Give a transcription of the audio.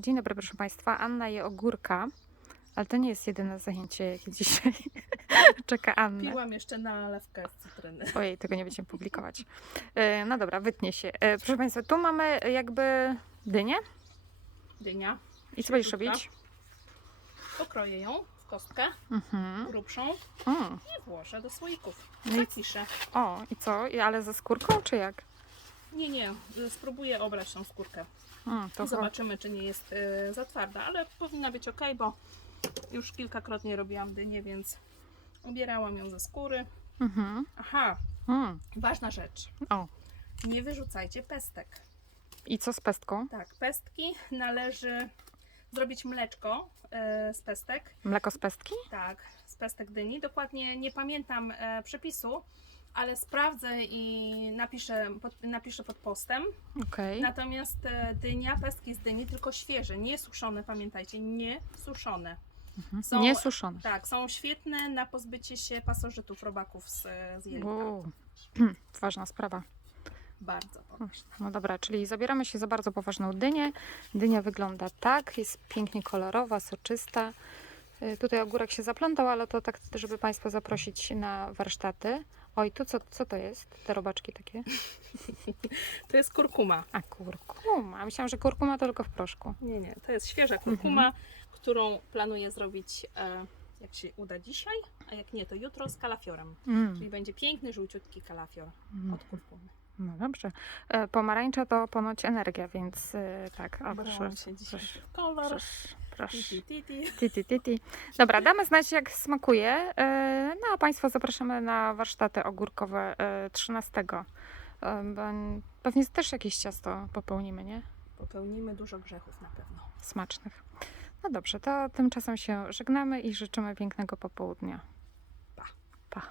Dzień dobry, proszę Państwa. Anna je ogórka, ale to nie jest jedyne zajęcie, jakie dzisiaj czeka Annę. Piłam jeszcze nalewkę z cytryny. Ojej, tego nie będziemy publikować. No dobra, wytnie się. Yy, Proszę Państwa, tu mamy jakby dynię. Dynia. I co będziesz robić? Pokroję ją w kostkę Mhm. grubszą Mm. i włożę do słoików. No Zapiszę. O, i co? Ale ze skórką, czy jak? Nie, nie, y, spróbuję obrać tą skórkę. Mm, to zobaczymy, czy nie jest y, za twarda, ale powinna być ok, bo już kilkakrotnie robiłam dynię, więc ubierałam ją ze skóry. Mhm. Aha, Mm. ważna rzecz. O, Nie wyrzucajcie pestek. i co z pestką? Tak, pestki należy zrobić mleczko y, z pestek. Mleko z pestki? Tak, z pestek dyni. Dokładnie nie pamiętam e, przepisu, ale sprawdzę i napiszę pod, napiszę pod postem. Okej. Natomiast e, dynia, pestki z dyni, tylko świeże, nie suszone, pamiętajcie, nie suszone. Mhm. są- Nie suszone. Tak, są świetne na pozbycie się pasożytów, robaków z, z jelita. Wow. Ważna sprawa. Bardzo. No dobra, czyli zabieramy się za bardzo poważną dynię. Dynia wygląda tak, jest pięknie kolorowa, soczysta. Y, Tutaj ogórek się zaplątał, ale to tak, żeby Państwa zaprosić na warsztaty. Oj, tu co, co to jest? Te robaczki takie? To jest kurkuma. A, kurkuma. Myślałam, że kurkuma to tylko w proszku. Nie, nie, to jest świeża kurkuma, którą planuję zrobić, e, jak się uda dzisiaj, a jak nie, to jutro z kalafiorem. Mm. Czyli będzie piękny, żółciutki kalafior Mm. od kurkumy. No dobrze. E, Pomarańcza to ponoć energia, więc e, tak. O, proszę, się dzisiaj proszę, kolor. proszę, proszę. Titi, titi. Titi, titi. Dobra, damy znać jak smakuje. E, No a Państwa zapraszamy na warsztaty ogórkowe e, 13. E, bo- Pewnie też jakieś ciasto popełnimy, nie? Popełnimy dużo grzechów na pewno. Smacznych. No dobrze, to tymczasem się żegnamy i życzymy pięknego popołudnia. Pa. Pa.